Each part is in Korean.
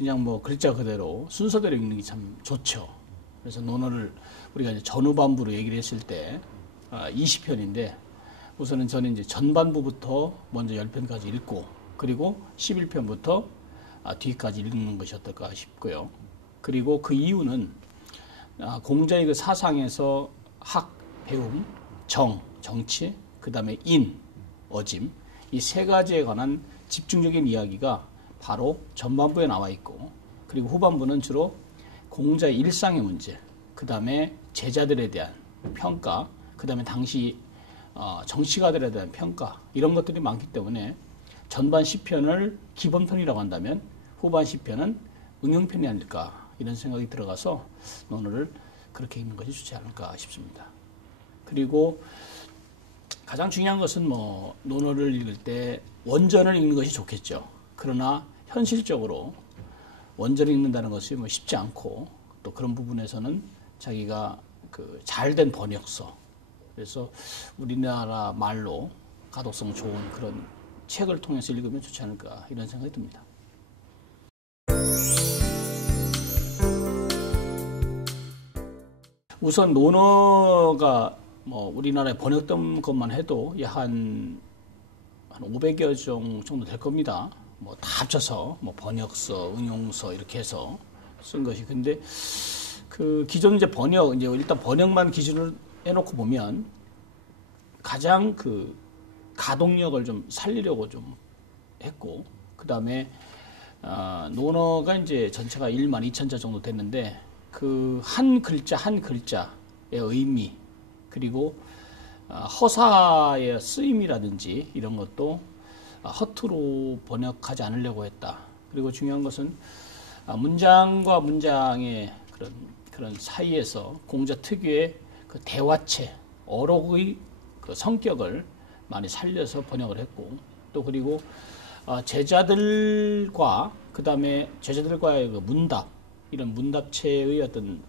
그냥 뭐 글자 그대로 순서대로 읽는 게 참 좋죠. 그래서 논어를 우리가 이제 전후반부로 얘기를 했을 때 20편인데 우선은 저는 이제 전반부부터 먼저 10편까지 읽고 그리고 11편부터 뒤까지 읽는 것이 어떨까 싶고요. 그리고 그 이유는 공자의 그 사상에서 학, 배움, 정치, 그 다음에 인, 어짐 이 세 가지에 관한 집중적인 이야기가 바로 전반부에 나와 있고 그리고 후반부는 주로 공자의 일상의 문제, 그 다음에 제자들에 대한 평가, 그 다음에 당시 정치가들에 대한 평가 이런 것들이 많기 때문에 전반 10편을 기본편이라고 한다면 후반 10편은 응용편이 아닐까 이런 생각이 들어가서 논어를 그렇게 읽는 것이 좋지 않을까 싶습니다. 그리고 가장 중요한 것은 뭐 논어를 읽을 때 원전을 읽는 것이 좋겠죠. 그러나 현실적으로 원전을 읽는다는 것이 뭐 쉽지 않고 또 그런 부분에서는 자기가 그 잘된 번역서 그래서 우리나라 말로 가독성 좋은 그런 책을 통해서 읽으면 좋지 않을까 이런 생각이 듭니다. 우선 논어가 뭐 우리나라에 번역된 것만 해도 한 500여 종 정도 될 겁니다. 뭐 다 합쳐서 뭐 번역서, 응용서 이렇게 해서 쓴 것이. 근데 그 기존 이제 일단 번역만 기준으로 해놓고 보면 가장 그 가동력을 좀 살리려고 좀 했고 그 다음에 논어가 이제 전체가 12,000자 정도 됐는데 그 한 글자 한 글자의 의미 그리고 허사의 쓰임이라든지 이런 것도 허투루 번역하지 않으려고 했다. 그리고 중요한 것은 문장과 문장의 그런 사이에서 공자 특유의 그 대화체, 어록의 그 성격을 많이 살려서 번역을 했고 또 그리고 제자들과 그 다음에 제자들과의 그 문답 이런 문답체의 어떤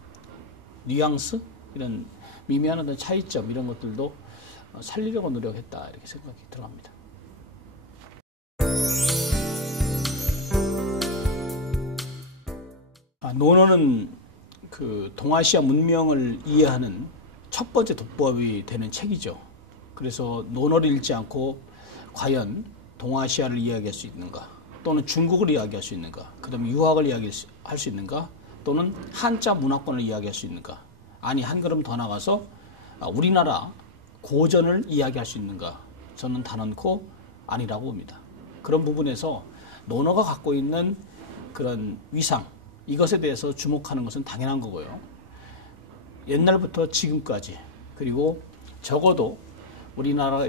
뉘앙스 이런 미미한 어떤 차이점 이런 것들도 살리려고 노력했다 이렇게 생각이 들어갑니다. 논어는 그 동아시아 문명을 이해하는 첫 번째 돋보합이 되는 책이죠. 그래서 논어를 읽지 않고 과연 동아시아를 이야기할 수 있는가 또는 중국을 이야기할 수 있는가 그 다음에 유학을 이야기할 수 있는가 또는 한자 문화권을 이야기할 수 있는가 아니 한 걸음 더 나가서 우리나라 고전을 이야기할 수 있는가 저는 단언코 아니라고 봅니다. 그런 부분에서 논어가 갖고 있는 그런 위상 이것에 대해서 주목하는 것은 당연한 거고요. 옛날부터 지금까지 그리고 적어도 우리나라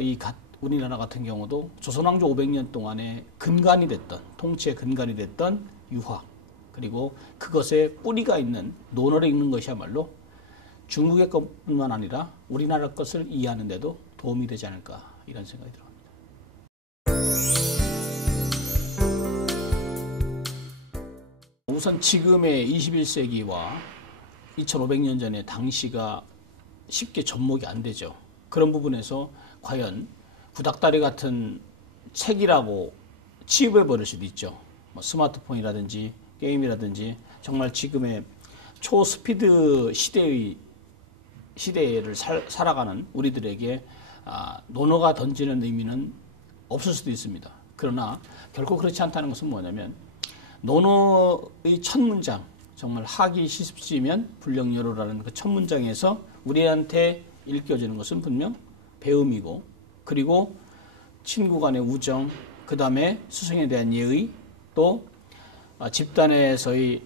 같은 경우도 조선왕조 500년 동안의 근간이 됐던 통치의 근간이 됐던 유학 그리고 그것에 뿌리가 있는 논어를 읽는 것이야말로 중국의 것뿐만 아니라 우리나라 것을 이해하는 데도 도움이 되지 않을까 이런 생각이 들어갑니다. 우선 지금의 21세기와 2500년 전의 당시가 쉽게 접목이 안 되죠. 그런 부분에서 과연 구닥다리 같은 책이라고 취급해버릴 수도 있죠. 뭐 스마트폰이라든지 게임이라든지 정말 지금의 초스피드 시대를 살아가는 우리들에게 논어가 던지는 의미는 없을 수도 있습니다. 그러나 결코 그렇지 않다는 것은 뭐냐면 논어의 첫 문장 정말 학이 시습지면 불령여로라는 그 첫 문장에서 우리한테 읽혀지는 것은 분명 배움이고 그리고 친구 간의 우정 그 다음에 스승에 대한 예의 또 집단에서의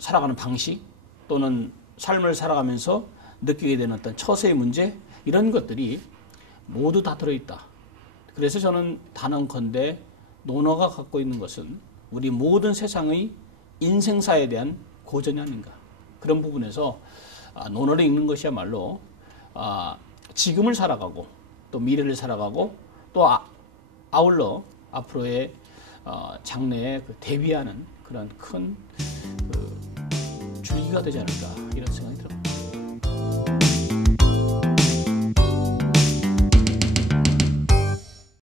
살아가는 방식 또는 삶을 살아가면서 느끼게 되는 어떤 처세의 문제 이런 것들이 모두 다 들어있다. 그래서 저는 단언컨대 논어가 갖고 있는 것은 우리 모든 세상의 인생사에 대한 고전이 아닌가. 그런 부분에서 논어를 읽는 것이야말로 지금을 살아가고 또 미래를 살아가고 또 아울러 앞으로의 장래에 대비하는 그런 큰 줄기가 되지 않을까 이런 생각이